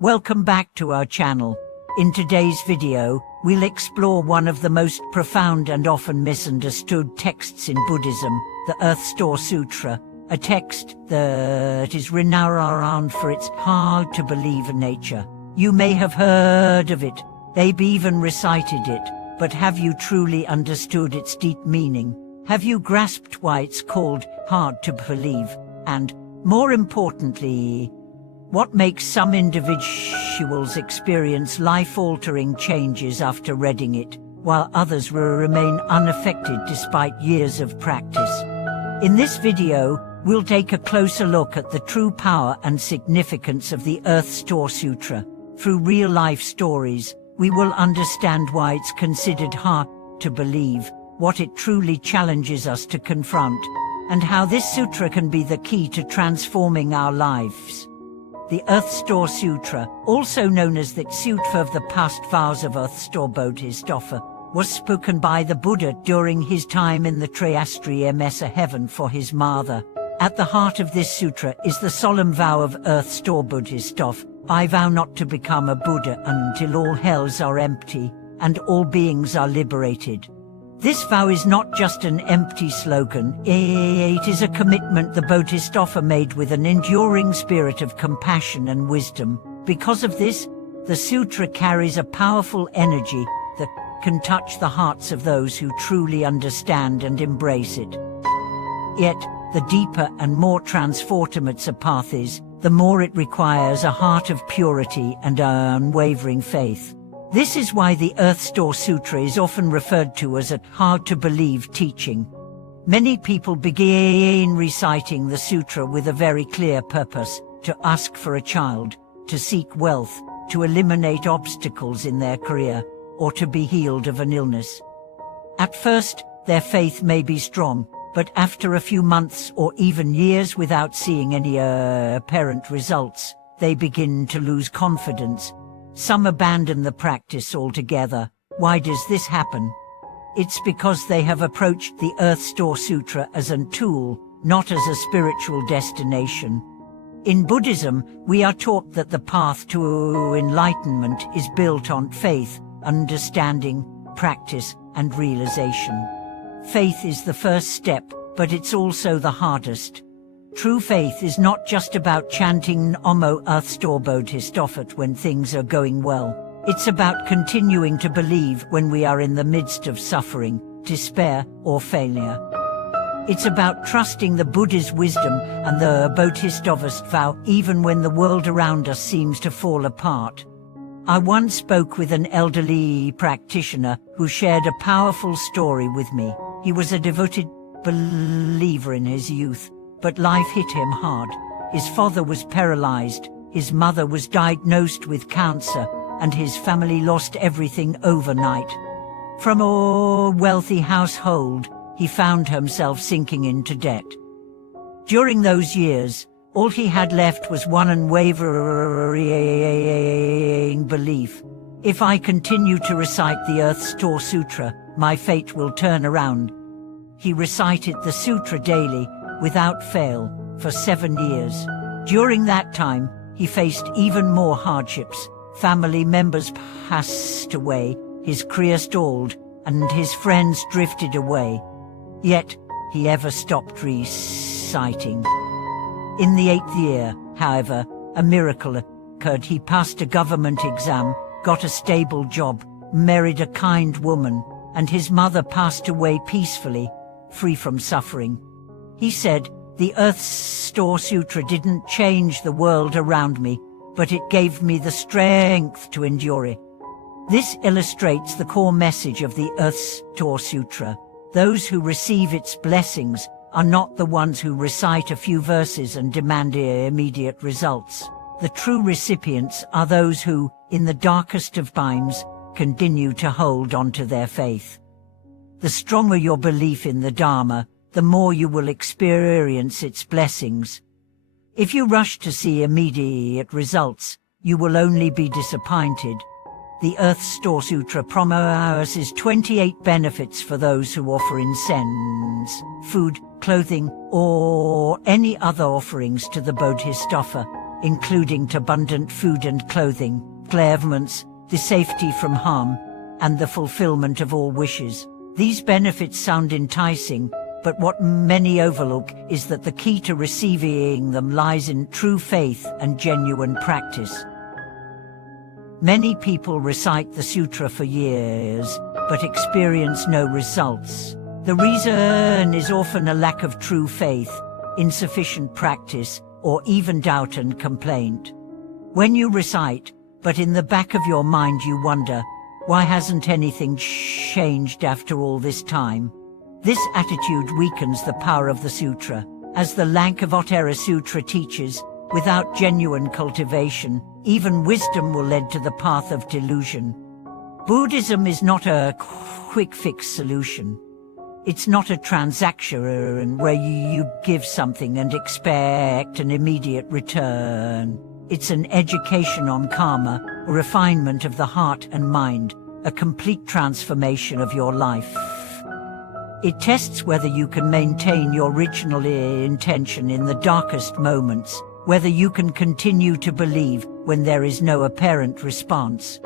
Welcome back to our channel. In today's video, we'll explore one of the most profound and often misunderstood texts in Buddhism, the Earth Store Sutra, a text that is renowned for its hard-to-believe nature. You may have heard of it, maybe even recited it, but have you truly understood its deep meaning? Have you grasped why it's called hard to believe? And, more importantly, what makes some individuals experience life-altering changes after reading it, while others will remain unaffected despite years of practice? In this video, we'll take a closer look at the true power and significance of the Earth Store Sutra. Through real-life stories, we will understand why it's considered hard to believe, what it truly challenges us to confront, and how this sutra can be the key to transforming our lives. The Earth Store Sutra, also known as the Sutra of the Past Vows of Earth Store Bodhisattva, was spoken by the Buddha during his time in the Triastriya Mesa heaven for his mother. At the heart of this sutra is the solemn vow of Earth Store Bodhisattva: I vow not to become a Buddha until all hells are empty and all beings are liberated. This vow is not just an empty slogan, it is a commitment the Bodhisattva made with an enduring spirit of compassion and wisdom. Because of this, the sutra carries a powerful energy that can touch the hearts of those who truly understand and embrace it. Yet, the deeper and more transformative a path is, the more it requires a heart of purity and unwavering faith. This is why the Earth Store Sutra is often referred to as a hard-to-believe teaching. Many people begin reciting the sutra with a very clear purpose: to ask for a child, to seek wealth, to eliminate obstacles in their career, or to be healed of an illness. At first, their faith may be strong, but after a few months or even years without seeing any apparent results, they begin to lose confidence. Some abandon the practice altogether. Why does this happen? It's because they have approached the Earth Store Sutra as a tool, not as a spiritual destination. In Buddhism, we are taught that the path to enlightenment is built on faith, understanding, practice, and realization. Faith is the first step, but it's also the hardest. True faith is not just about chanting Namo Earth Store Bodhisattva when things are going well. It's about continuing to believe when we are in the midst of suffering, despair, or failure. It's about trusting the Buddha's wisdom and the Bodhisattva's vow even when the world around us seems to fall apart. I once spoke with an elderly practitioner who shared a powerful story with me. He was a devoted believer in his youth, but life hit him hard. His father was paralyzed, his mother was diagnosed with cancer, and his family lost everything overnight. From a wealthy household, he found himself sinking into debt. During those years, all he had left was one unwavering belief: if I continue to recite the Earth Store Sutra, my fate will turn around. He recited the sutra daily, without fail, for 7 years. During that time, he faced even more hardships. Family members passed away, his career stalled, and his friends drifted away. Yet, he never stopped reciting. In the 8th year, however, a miracle occurred. He passed a government exam, got a stable job, married a kind woman, and his mother passed away peacefully, free from suffering. He said, "The Earth Store Sutra didn't change the world around me, but it gave me the strength to endure it." This illustrates the core message of the Earth Store Sutra. Those who receive its blessings are not the ones who recite a few verses and demand immediate results. The true recipients are those who, in the darkest of times, continue to hold on to their faith. The stronger your belief in the Dharma, the more you will experience its blessings. If you rush to see immediate results, you will only be disappointed. The Earth Store Sutra promises 28 benefits for those who offer incense, food, clothing, or any other offerings to the Bodhisattva. including abundant food and clothing, clairvoyance, the safety from harm, and the fulfillment of all wishes. These benefits sound enticing, but what many overlook is that the key to receiving them lies in true faith and genuine practice. Many people recite the sutra for years, but experience no results. The reason is often a lack of true faith, insufficient practice, or even doubt and complaint. When you recite, but in the back of your mind you wonder, why hasn't anything changed after all this time? This attitude weakens the power of the sutra. As the Lankavatara Sutra teaches, without genuine cultivation, even wisdom will lead to the path of delusion. Buddhism is not a quick-fix solution. It's not a transaction where you give something and expect an immediate return. It's an education on karma, a refinement of the heart and mind, a complete transformation of your life. It tests whether you can maintain your original intention in the darkest moments, whether you can continue to believe when there is no apparent response.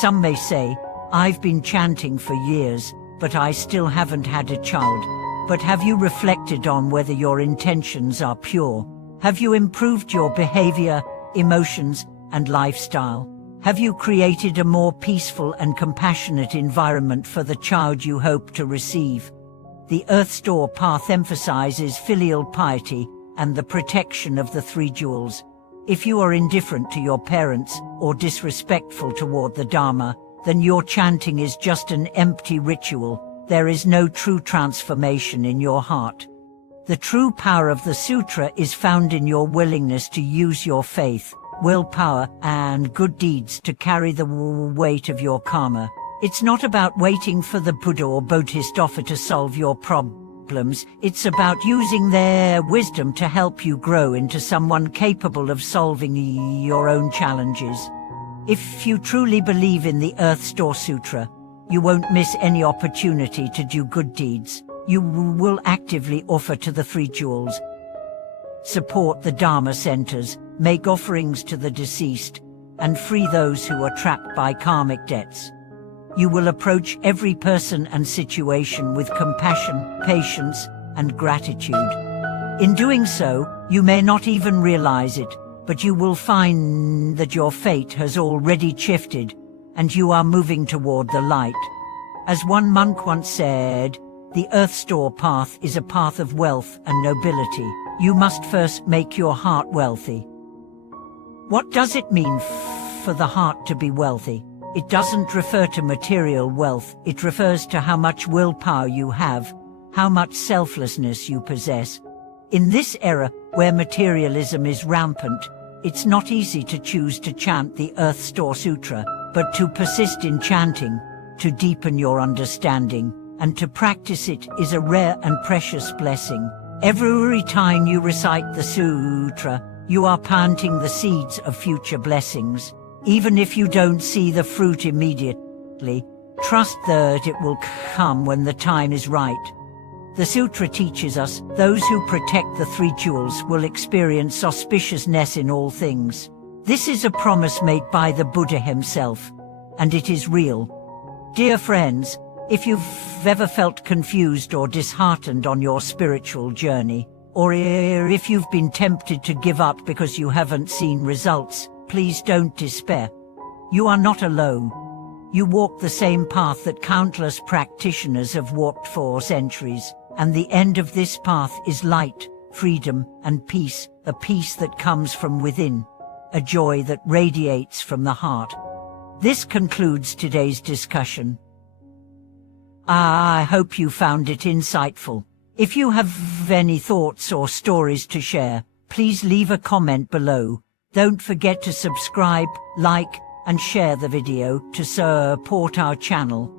Some may say, I've been chanting for years, but I still haven't had a child. But have you reflected on whether your intentions are pure? Have you improved your behavior, emotions, and lifestyle? Have you created a more peaceful and compassionate environment for the child you hope to receive? The Earth Store path emphasizes filial piety and the protection of the three jewels. If you are indifferent to your parents or disrespectful toward the Dharma, then your chanting is just an empty ritual. There is no true transformation in your heart. The true power of the sutra is found in your willingness to use your faith, willpower, and good deeds to carry the weight of your karma. It's not about waiting for the Buddha or Bodhisattva to solve your problems. It's about using their wisdom to help you grow into someone capable of solving your own challenges. If you truly believe in the Earth Store Sutra, you won't miss any opportunity to do good deeds. You will actively offer to the three jewels, support the Dharma centers, make offerings to the deceased, and free those who are trapped by karmic debts. You will approach every person and situation with compassion, patience, and gratitude. In doing so, you may not even realize it, but you will find that your fate has already shifted, and you are moving toward the light. As one monk once said, the Earth Store path is a path of wealth and nobility. You must first make your heart wealthy. What does it mean for the heart to be wealthy? It doesn't refer to material wealth. It refers to how much willpower you have, how much selflessness you possess. In this era, where materialism is rampant, it's not easy to choose to chant the Earth Store Sutra, but to persist in chanting, to deepen your understanding, and to practice it is a rare and precious blessing. Every time you recite the sutra, you are planting the seeds of future blessings. Even if you don't see the fruit immediately, trust that it will come when the time is right. The sutra teaches us, those who protect the three jewels will experience auspiciousness in all things. This is a promise made by the Buddha himself, and it is real. Dear friends, if you've ever felt confused or disheartened on your spiritual journey, or if you've been tempted to give up because you haven't seen results, please don't despair. You are not alone. You walk the same path that countless practitioners have walked for centuries, and the end of this path is light, freedom, and peace, a peace that comes from within, a joy that radiates from the heart. This concludes today's discussion. I hope you found it insightful. If you have any thoughts or stories to share, please leave a comment below. Don't forget to subscribe, like, and share the video to support our channel.